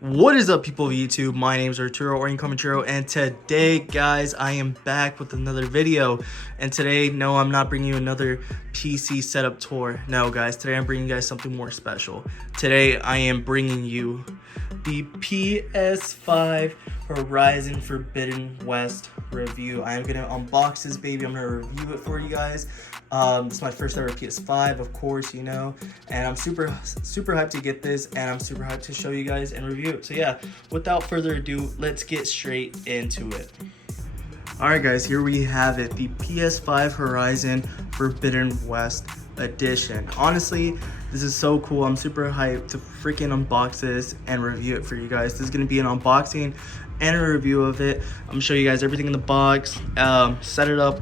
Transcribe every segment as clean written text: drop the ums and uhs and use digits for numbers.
What is up, people of YouTube? My name is Arturo or Incomenturo, and today, guys, I am back with another video. And today, no, I'm not bringing you another PC setup tour. No, guys, today I'm bringing you guys something more special. Today, I am bringing you the PS5 Horizon Forbidden West review. I am gonna unbox this baby. I'm gonna review it for you guys. This is my first ever PS5, of course, you know, and I'm super hyped to get this, and I'm super hyped to show you guys and review it. So yeah, without further ado, let's get straight into it. Alright guys, here we have it, the PS5 Horizon Forbidden West edition. Honestly, this is so cool. I'm super hyped to freaking unbox this and review it for you guys. This is going to be an unboxing and a review of it. I'm going to show you guys everything in the box, set it up,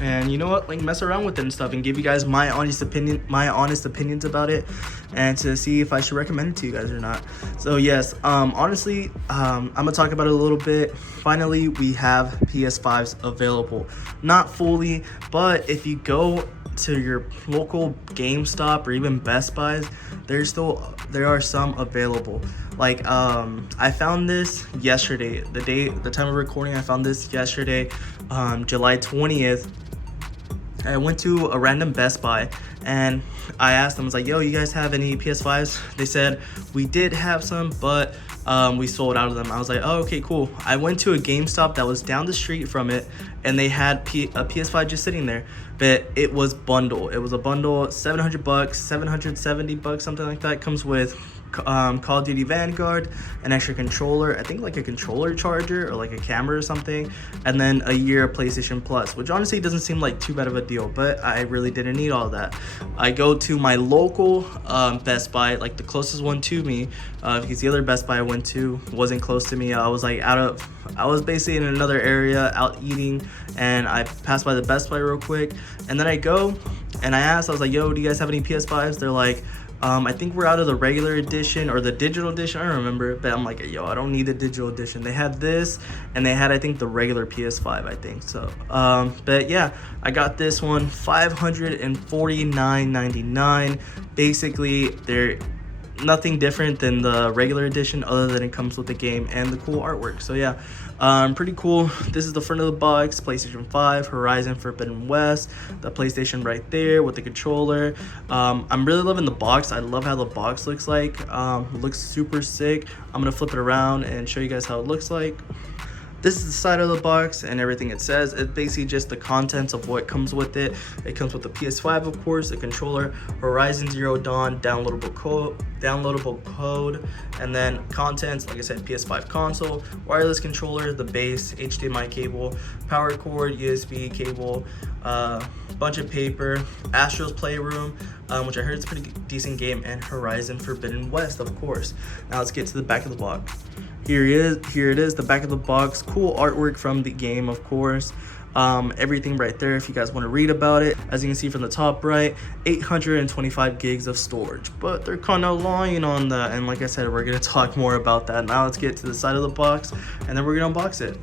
and you know what, like, mess around with it and stuff, and give you guys my honest opinions about it, and to see if I should recommend it to you guys or not. So yes, honestly, I'm gonna talk about it a little bit. Finally, we have PS5s available. Not fully, but if you go to your local GameStop or even Best Buys, there are some available. Like, I found this yesterday, the time of recording. I found this yesterday, July 20th. I went to a random Best Buy and I asked them, I was like, yo, you guys have any PS5s? They said we did have some, but we sold out of them. I was like, oh, okay, cool. I went to a GameStop that was down the street from it, and they had a PS5 just sitting there, but it was bundle. It was a bundle, $700, $770, something like that. It comes with Call of Duty Vanguard, an extra controller, I think like a controller charger or like a camera or something, and then a year of PlayStation Plus, which honestly doesn't seem like too bad of a deal, but I really didn't need all that. I go to my local Best Buy, like the closest one to me, because the other Best Buy I went to wasn't close to me. I was basically in another area out eating, and I passed by the Best Buy real quick, and then I go and I asked, I was like, yo, do you guys have any PS5s? They're like, I think we're out of the regular edition or the digital edition. I don't remember, but I'm like, yo, I don't need the digital edition. They had this, and they had, I think, the regular PS5, I think. So, but yeah, I got this one, $549.99. Basically, they're nothing different than the regular edition, other than it comes with the game and the cool artwork. So yeah, pretty cool. This is the front of the box. PlayStation 5 Horizon Forbidden West, the PlayStation right there with the controller. I'm really loving the box. I love how the box looks like. It looks super sick. I'm gonna flip it around and show you guys how it looks like. This is the side of the box and everything it says. It's basically just the contents of what comes with it. It comes with the PS5, of course, the controller, Horizon Zero Dawn downloadable code, and then contents, like I said, PS5 console, wireless controller, the base, HDMI cable, power cord, USB cable, bunch of paper, Astro's Playroom, which I heard is a pretty decent game, and Horizon Forbidden West, of course. Now let's get to the back of the box. Here it is, the back of the box. Cool artwork from the game, of course. Everything right there if you guys want to read about it. As you can see from the top right, 825 gigs of storage, but they're kind of lying on that, and like I said, we're going to talk more about that. Now let's get to the side of the box, and then we're going to unbox it.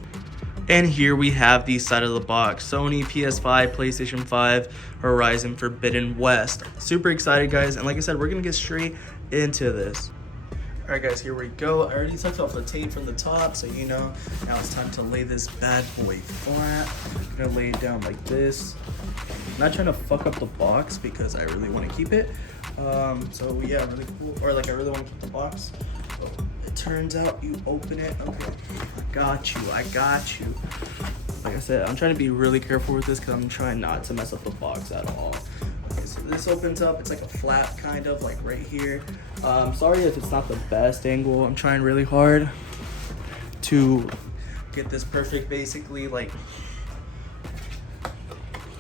And here we have the side of the box. Sony, PS5, PlayStation 5, Horizon Forbidden West. Super excited, guys, and like I said, we're going to get straight into this. Alright guys, here we go. I already took off the tape from the top, so you know, now it's time to lay this bad boy flat. I'm gonna lay it down like this. I'm not trying to fuck up the box because I really want to keep it. So yeah, really cool. Or like, I really want to keep the box. So it turns out you open it. Okay, I got you. Like I said, I'm trying to be really careful with this because I'm trying not to mess up the box at all. Okay, so this opens up. It's like a flap, kind of like right here. Sorry if it's not the best angle. I'm trying really hard to get this perfect, basically. Like,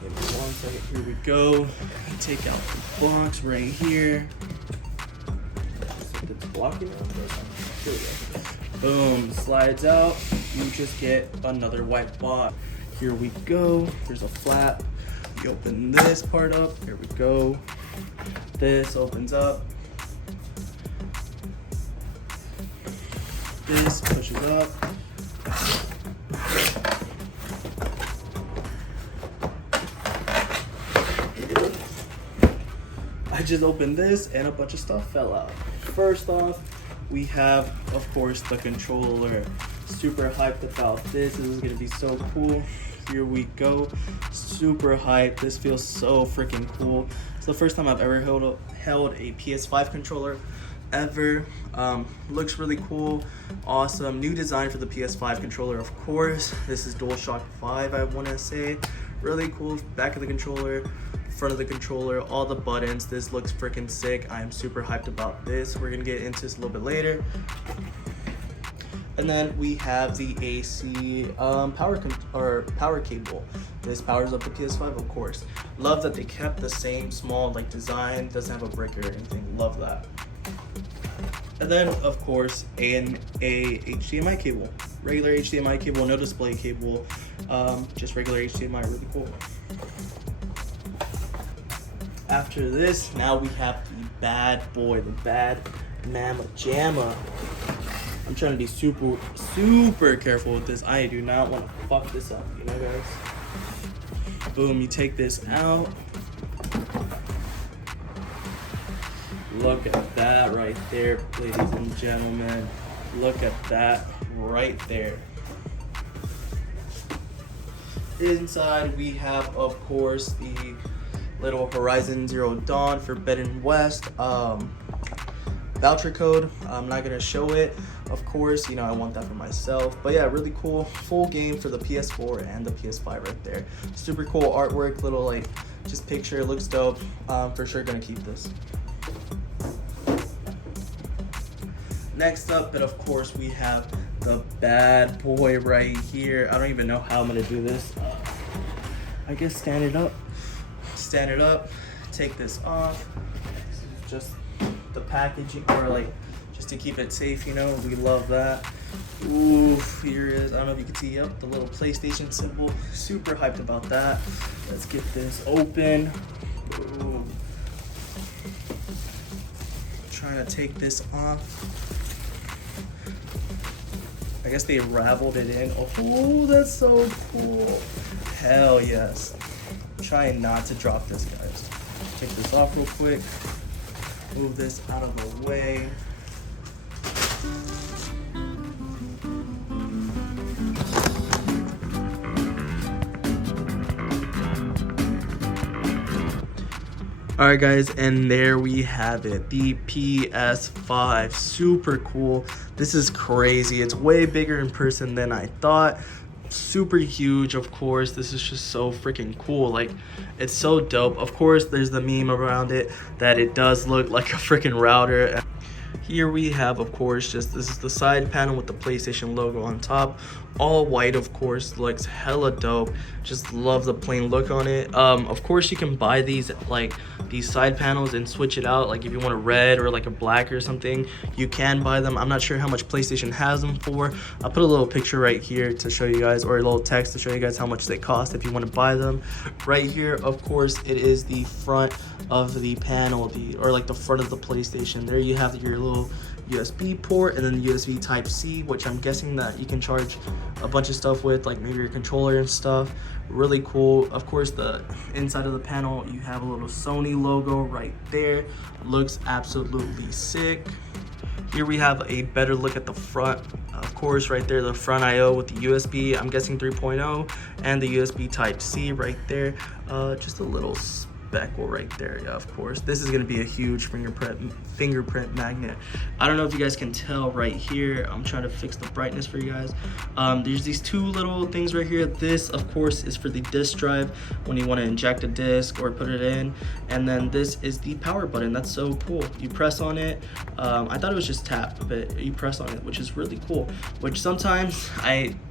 give me 1 second. Here we go. Take out the box right here. It's blocking it. Here we go. Boom, slides out. You just get another white box. Here we go. There's a flap. You open this part up. Here we go. This opens up. This pushes up. I just opened this and a bunch of stuff fell out. First off, we have, of course, the controller. Super hyped about this. This is gonna be so cool. Here we go. Super hyped. This feels so freaking cool. It's the first time I've ever held a PS5 controller ever. Looks really cool. Awesome. New design for the PS5 controller, of course. This is DualShock 5, I want to say. Really cool. Back of the controller, front of the controller, all the buttons. This looks freaking sick. I am super hyped about this. We're gonna get into this a little bit later. And then we have the AC power cable. This powers up the PS5, of course. Love that they kept the same small like design. Doesn't have a brick or anything. Love that. And then, of course, a HDMI cable. Regular HDMI cable, no display cable. Just regular HDMI, really cool. After this, now we have the bad boy, the bad mamma jamma. I'm trying to be super careful with this. I do not want to fuck this up, you know, guys? Boom, you take this out. Look at that right there, ladies and gentlemen. Look at that right there. Inside we have, of course, the little Horizon Zero Dawn Forbidden West voucher code. I'm not gonna show it, of course, you know, I want that for myself. But yeah, really cool, full game for the PS4 and the PS5 right there. Super cool artwork, little like just picture, looks dope. For sure gonna keep this. Next up, but of course, we have the bad boy right here. I don't even know how I'm gonna do this. I guess stand it up, take this off. This is just the packaging, or like just to keep it safe, you know, we love that. Ooh, here is, I don't know if you can see, up the little PlayStation symbol. Super hyped about that. Let's get this open. Ooh. Trying to take this off. I guess they raveled it in. Oh, that's so cool. Hell yes. I'm trying not to drop this, guys. Take this off real quick. Move this out of the way. Alright guys, and there we have it, the PS5. Super cool. This is crazy. It's way bigger in person than I thought. Super huge, of course. This is just so freaking cool. Like, it's so dope. Of course, there's the meme around it that it does look like a freaking router. Here we have, of course, just this is the side panel with the PlayStation logo on top. All white, of course, looks hella dope. Just love the plain look on it. Of course, you can buy these side panels and switch it out. Like if you want a red or like a black or something, you can buy them. I'm not sure how much PlayStation has them for. I'll put a little picture right here to show you guys, or a little text to show you guys how much they cost if you want to buy them. Right here, of course, it is the front of the panel, or like the front of the PlayStation. There you have your little USB port, and then the USB Type-C, which I'm guessing that you can charge a bunch of stuff with, like maybe your controller and stuff. Really cool. Of course, the inside of the panel, you have a little Sony logo right there. Looks absolutely sick. Here we have a better look at the front. Of course, right there, the front I/O with the USB, I'm guessing 3.0, and the USB Type-C right there. Just a little speckle right there. Yeah, of course, this is going to be a huge fingerprint magnet. I don't know if you guys can tell right here. I'm trying to fix the brightness for you guys. There's these two little things right here. This, of course, is for the disk drive when you want to inject a disk or put it in, and then this is the power button. That's so cool. You press on it. I thought it was just tap, but you press on it, which is really cool. Which sometimes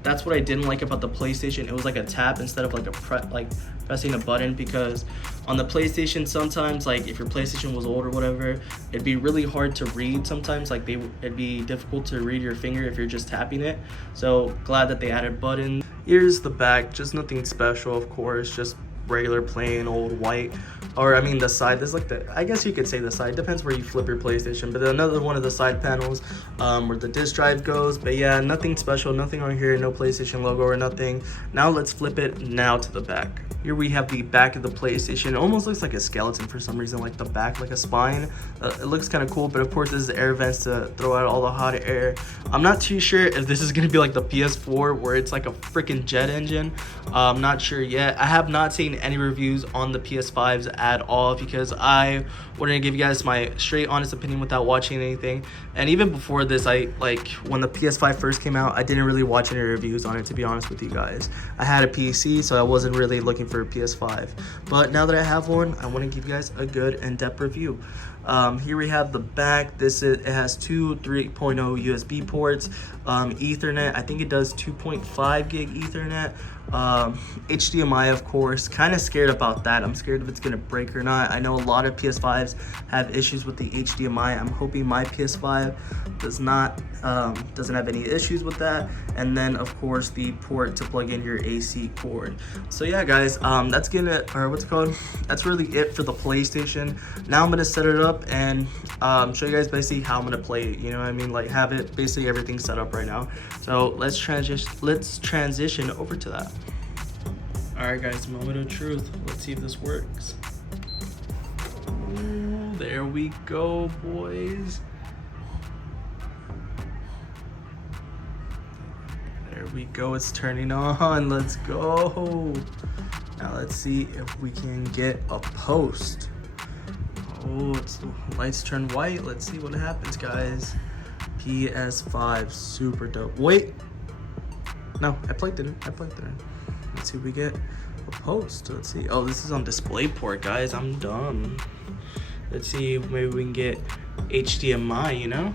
that's what I didn't like about the PlayStation. It was like a tap instead of like pressing a button, because on the PlayStation sometimes, like if your PlayStation was old or whatever, it'd be really hard to read sometimes. Like it'd be difficult to read your finger if you're just tapping it. So glad that they added buttons. Here's the back, just nothing special, of course, just regular plain old white. Or I mean the side, this is like I guess you could say the side, depends where you flip your PlayStation, but another one of the side panels where the disk drive goes. But yeah, nothing special, nothing on here, no PlayStation logo or nothing. Now let's flip it now to the back. Here we have the back of the PlayStation. It almost looks like a skeleton for some reason, like the back, like a spine. It looks kind of cool, but of course this is the air vents to throw out all the hot air. I'm not too sure if this is gonna be like the PS4 where it's like a freaking jet engine. I'm not sure yet. I have not seen any reviews on the PS5s at all because I wanted to give you guys my straight honest opinion without watching anything. And even before this, when the PS5 first came out, I didn't really watch any reviews on it, to be honest with you guys. I had a PC, so I wasn't really looking for a PS5. But now that I have one, I want to give you guys a good in-depth review. Here we have the back. It has two 3.0 USB ports, Ethernet. I think it does 2.5 gig Ethernet. HDMI, of course. Kind of scared about that. I'm scared if it's gonna break or not. I know a lot of PS5s have issues with the HDMI. I'm hoping my PS5 doesn't have any issues with that. And then of course the port to plug in your AC cord. So yeah, guys, that's really it for the PlayStation. Now I'm gonna set it up and show you guys basically how I'm gonna play it. You know what I mean? Like have it basically everything set up right now. So let's transition over to that. All right, guys, moment of truth. Let's see if this works. Ooh, there we go, boys. There we go, it's turning on. Let's go. Now let's see if we can get a post. Oh, lights turn white. Let's see what happens, guys. PS5, super dope. Wait. No, I plugged it in. Let's see if we get a post. Let's see. Oh, this is on DisplayPort, guys. I'm dumb. Let's see if maybe we can get HDMI, you know?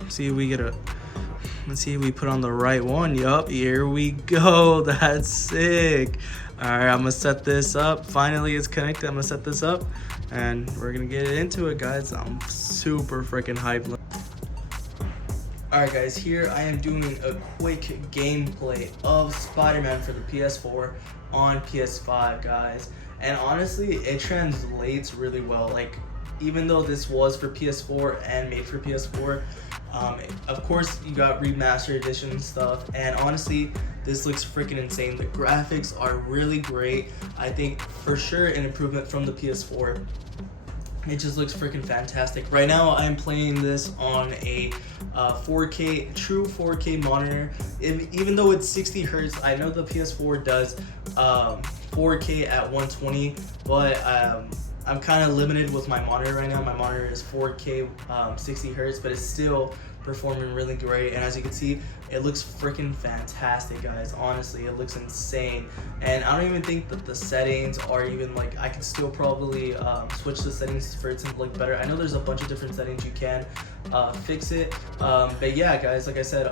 Let's see if we put on the right one. Yup, here we go. That's sick. All right, I'm gonna set this up. Finally, it's connected. I'm gonna set this up and we're gonna get into it, guys. I'm super freaking hyped. Alright guys, here I am doing a quick gameplay of Spider-Man for the PS4 on PS5, guys. And honestly, it translates really well. Like, even though this was for PS4 and made for PS4, of course you got remastered edition and stuff. And honestly, this looks freaking insane. The graphics are really great. I think for sure an improvement from the PS4. It just looks freaking fantastic. Right now, I'm playing this on a 4K, true 4K monitor. Even though it's 60 hertz, I know the PS4 does 4K at 120, but I'm kind of limited with my monitor right now. My monitor is 4K, 60 hertz, but it's still performing really great. And as you can see, it looks freaking fantastic, guys. Honestly, it looks insane. And I don't even think that the settings are even like, I could still probably switch the settings for it to look better. I know there's a bunch of different settings you can fix it. But yeah, guys, like I said,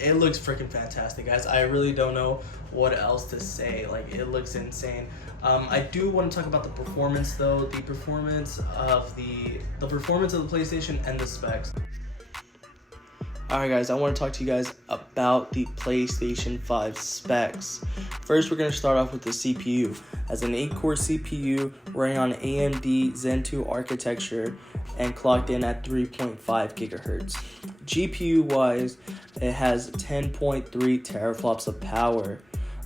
it looks freaking fantastic, guys. I really don't know what else to say. Like, it looks insane. I do want to talk about the performance though. The performance of the PlayStation and the specs. Alright guys, I want to talk to you guys about the PlayStation 5 specs. First, we're going to start off with the CPU. As an 8-core CPU running on AMD Zen 2 architecture and clocked in at 3.5 gigahertz. GPU wise, it has 10.3 teraflops of power.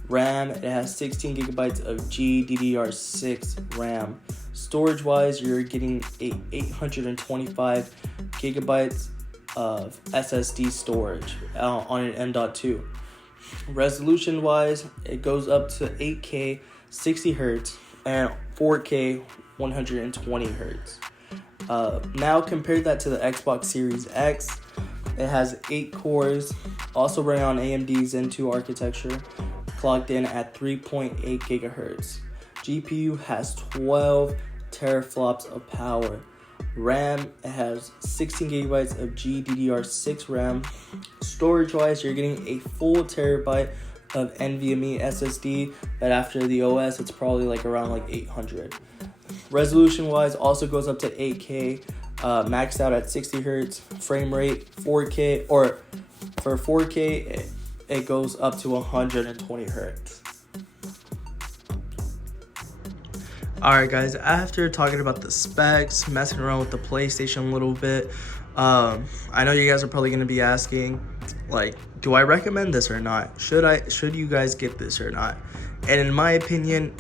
RAM, it has 16 gigabytes of GDDR6 RAM. Storage wise, you're getting 825 gigabytes of SSD storage on an M.2. Resolution wise, it goes up to 8K 60 hertz and 4K 120 hertz. Now compare that to the Xbox Series X. It has 8 cores, also running on AMD Zen 2 architecture, clocked in at 3.8 gigahertz. GPU has 12 teraflops of power. RAM, it has 16 gigabytes of GDDR6 RAM. Storage wise, you're getting a full terabyte of NVMe SSD, but after the OS, it's probably like around like 800. Resolution wise, also goes up to 8K, maxed out at 60 hertz. Frame rate 4K, or for 4K, it goes up to 120 hertz. Alright guys, after talking about the specs, messing around with the PlayStation a little bit, I know you guys are probably going to be asking, like, do I recommend this or not? Should you guys get this or not? And in my opinion,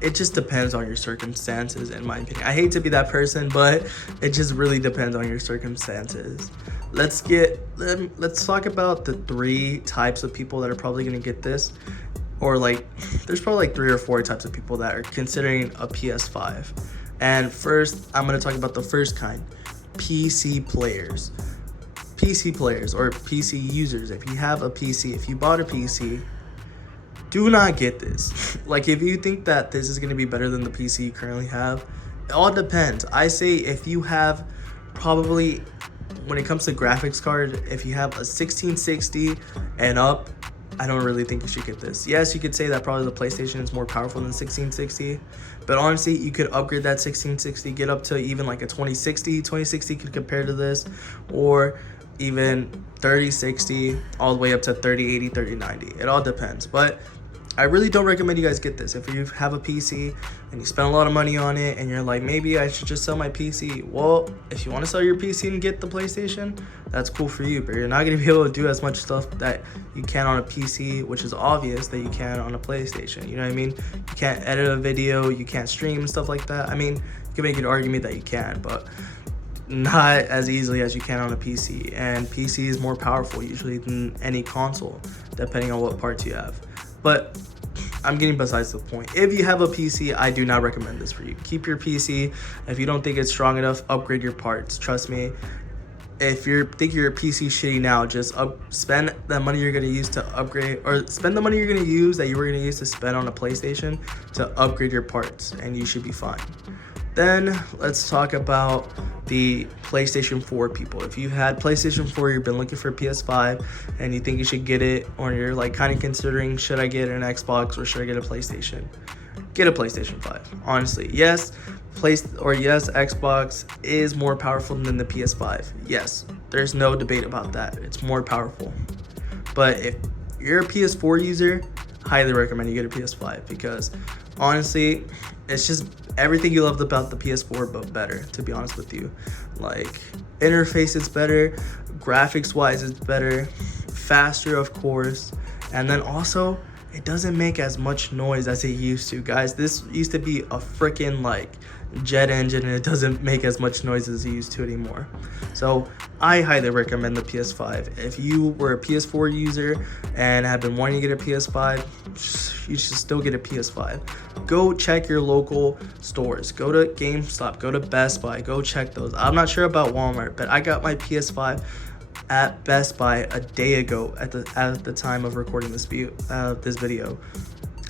it just depends on your circumstances. In my opinion, I hate to be that person, but it just really depends on your circumstances. Let's talk about the 3 types of people that are probably going to get this, or like there's probably like 3 or 4 types of people that are considering a PS5. And first, I'm going to talk about the first kind: PC players or PC users. If you have a PC, if you bought a PC, do not get this. Like, if you think that this is going to be better than the PC you currently have, it all depends. I say if you have, probably when it comes to graphics card, if you have a 1660 and up, I don't really think you should get this. Yes, you could say that probably the PlayStation is more powerful than 1660, but honestly, you could upgrade that 1660, get up to even like a 2060. 2060 could compare to this, or even 3060, all the way up to 3080, 3090. It all depends, but I really don't recommend you guys get this. If you have a PC and you spend a lot of money on it and you're like, maybe I should just sell my PC. Well, if you want to sell your PC and get the PlayStation, that's cool for you, but you're not going to be able to do as much stuff that you can on a PC, which is obvious that you can on a PlayStation. You know what I mean? You can't edit a video, you can't stream, stuff like that. I mean, you can make an argument that you can, but not as easily as you can on a PC. And PC is more powerful usually than any console, depending on what parts you have. But I'm getting besides the point. If you have a PC, I do not recommend this for you. Keep your PC. If you don't think it's strong enough, upgrade your parts. Trust me. If you think your PC shitty now, just spend the money you're going to use to upgrade, or spend the money you're going to use that you were going to use to spend on a PlayStation to upgrade your parts, and you should be fine. Then let's talk about the PlayStation 4 people. If you had PlayStation 4, you've been looking for a PS5 and you think you should get it, or you're like kind of considering, should I get an Xbox or should I get a PlayStation? Get a PlayStation 5. Honestly, yes, Xbox is more powerful than the PS5. Yes, there's no debate about that. It's more powerful. But if you're a PS4 user, highly recommend you get a PS5, because honestly, it's just everything you loved about the PS4 but better, to be honest with you. Like, interface is better, graphics wise it's better, faster of course, and then also it doesn't make as much noise as it used to. Guys, this used to be a freaking like jet engine, and it doesn't make as much noise as it used to anymore. So I highly recommend the PS5. If you were a PS4 user and have been wanting to get a PS5, you should still get a PS5. Go check your local stores. Go to GameStop, go to Best Buy, go check those. I'm not sure about Walmart, but I got my PS5 at Best Buy a day ago at the time of recording this video.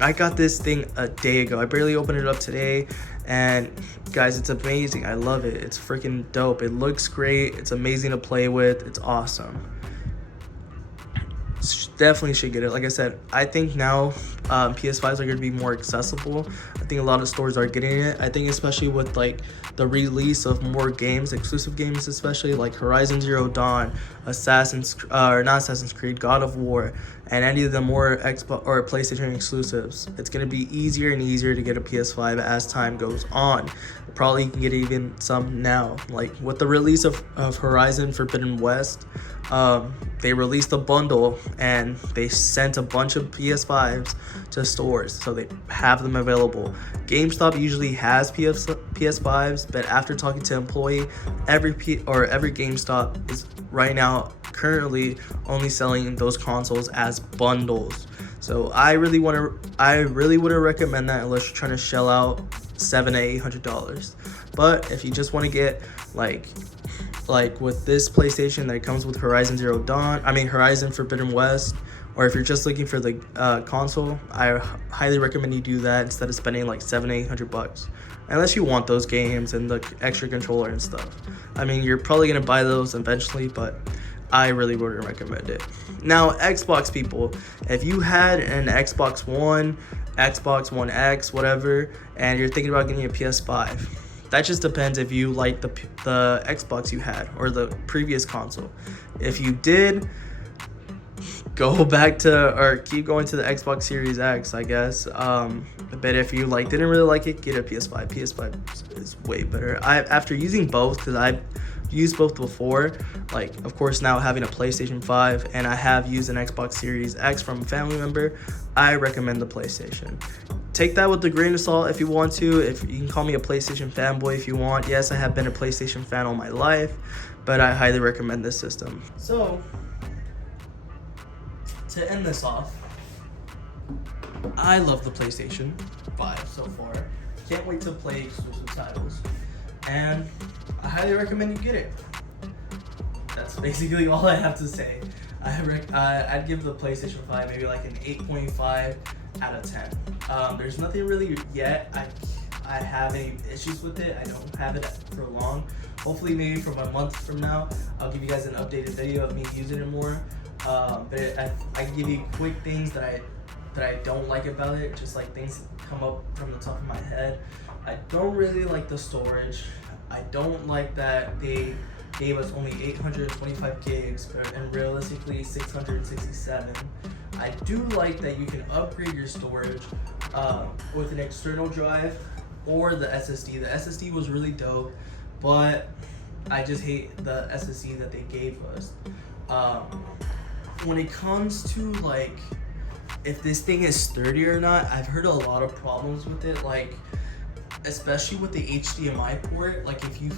I got this thing a day ago. I barely opened it up today, and guys, it's amazing. I love it. It's freaking dope. It looks great. It's amazing to play with. It's awesome. Definitely should get it. Like I said, I think now PS5s are going to be more accessible. I think a lot of stores are getting it. I think especially with like the release of more games, exclusive games, especially like Horizon Zero Dawn, not Assassin's Creed, God of War, and any of the more Xbox or PlayStation exclusives. It's going to be easier and easier to get a PS5 as time goes on. Probably you can get even some now. Like with the release of Horizon Forbidden West, they released a bundle and they sent a bunch of PS5s to stores, so they have them available. GameStop usually has PS5s, but after talking to an employee, every GameStop is right now currently only selling those consoles as bundles. So I really wouldn't recommend that unless you're trying to shell out $700 to $800. But if you just want to get like with this PlayStation that comes with Horizon Forbidden West, or if you're just looking for the console, I highly recommend you do that instead of spending like $700-800, unless you want those games and the extra controller and stuff. I mean, you're probably gonna buy those eventually, but I really wouldn't recommend it. Now, Xbox people, if you had an Xbox One, Xbox One X, whatever, and you're thinking about getting a PS5, that just depends if you like the Xbox you had or the previous console. If you did, go back to, or keep going to the Xbox Series X, I guess. But if you didn't really like it, get a PS5. PS5 is way better. After using both, because I've used both before, like of course now having a PlayStation 5, and I have used an Xbox Series X from a family member, I recommend the PlayStation. Take that with a grain of salt if you want to. If you can call me a PlayStation fanboy if you want. Yes, I have been a PlayStation fan all my life, but I highly recommend this system. So, to end this off, I love the PlayStation 5 so far. Can't wait to play exclusive titles, and I highly recommend you get it. That's basically all I have to say. I'd give the PlayStation 5 maybe like an 8.5 out of 10. There's nothing really yet I have any issues with it. I don't have it for long. Hopefully maybe from a month from now, I'll give you guys an updated video of me using it more. But I can give you quick things that I don't like about it, just like things that come up from the top of my head. I don't really like the storage. I don't like that they gave us only 825 gigs and realistically 667. I do like that you can upgrade your storage with an external drive or the SSD. The SSD was really dope, but I just hate the SSD that they gave us. When it comes to like if this thing is sturdy or not, I've heard a lot of problems with it, like especially with the HDMI port. Like if you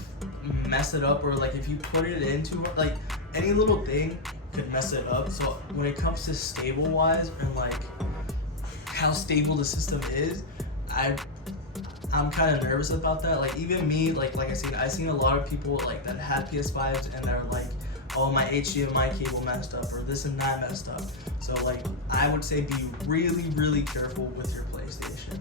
mess it up, or like if you put it into like any little thing could mess it up. So when it comes to stable wise and like how stable the system is, I'm kind of nervous about that. Like even me, like I've seen a lot of people like that have PS5s and they're like, oh, my HDMI cable messed up, or this and that messed up. So like I would say be really careful with your PlayStation.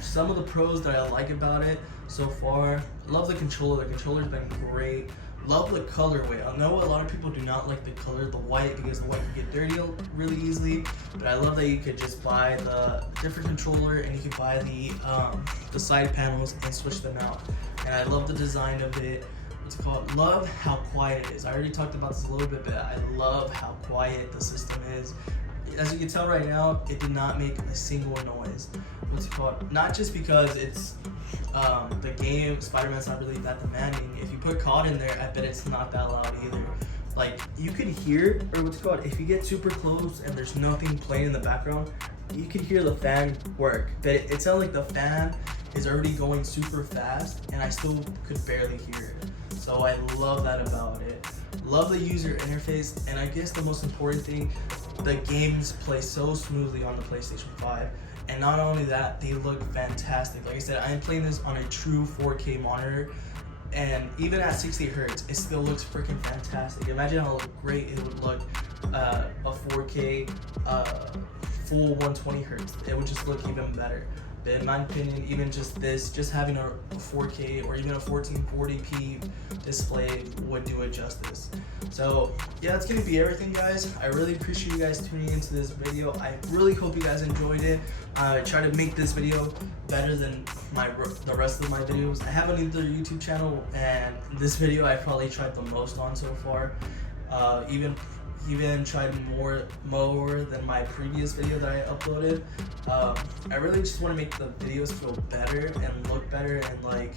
Some of the pros that I like about it so far, love the controller. The controller's been great. Love the colorway. I know a lot of people do not like the color, the white, because the white can get dirty really easily. But I love that you could just buy the different controller and you can buy the side panels and switch them out. And I love the design of it. What's it called? Love how quiet it is. I already talked about this a little bit, but I love how quiet the system is. As you can tell right now, it did not make a single noise. What's it called? Not just because it's the game, Spider-Man's not really that demanding. If you put COD in there, I bet it's not that loud either. Like you could hear, or what's it called? If you get super close and there's nothing playing in the background, you can hear the fan work. But it sounds like the fan is already going super fast, and I still could barely hear it. So I love that about it. Love the user interface, and I guess the most important thing, the games play so smoothly on the PlayStation 5. And not only that, they look fantastic. Like I said, I'm playing this on a true 4K monitor, and even at 60 hertz, it still looks freaking fantastic. Imagine how great it would look a 4K full 120 hertz. It would just look even better. But in my opinion, even just having a 4K or even a 1440p display would do it justice. So yeah, that's gonna be everything, guys. I really appreciate you guys tuning into this video. I really hope you guys enjoyed it. I try to make this video better than the rest of my videos. I have another YouTube channel, and this video I probably tried the most on so far. Even tried more than my previous video that I uploaded. I really just want to make the videos feel better and look better and like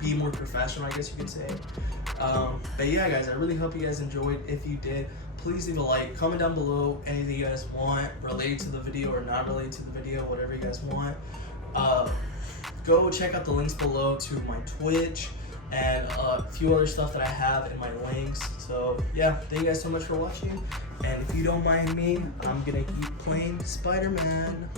be more professional, I guess you could say. But yeah, guys, I really hope you guys enjoyed. If you did, please leave a like, comment down below anything you guys want related to the video or not related to the video, whatever you guys want. Go check out the links below to my Twitch and a few other stuff that I have in my links. So yeah, thank you guys so much for watching, and if you don't mind me, I'm gonna keep playing Spider-Man.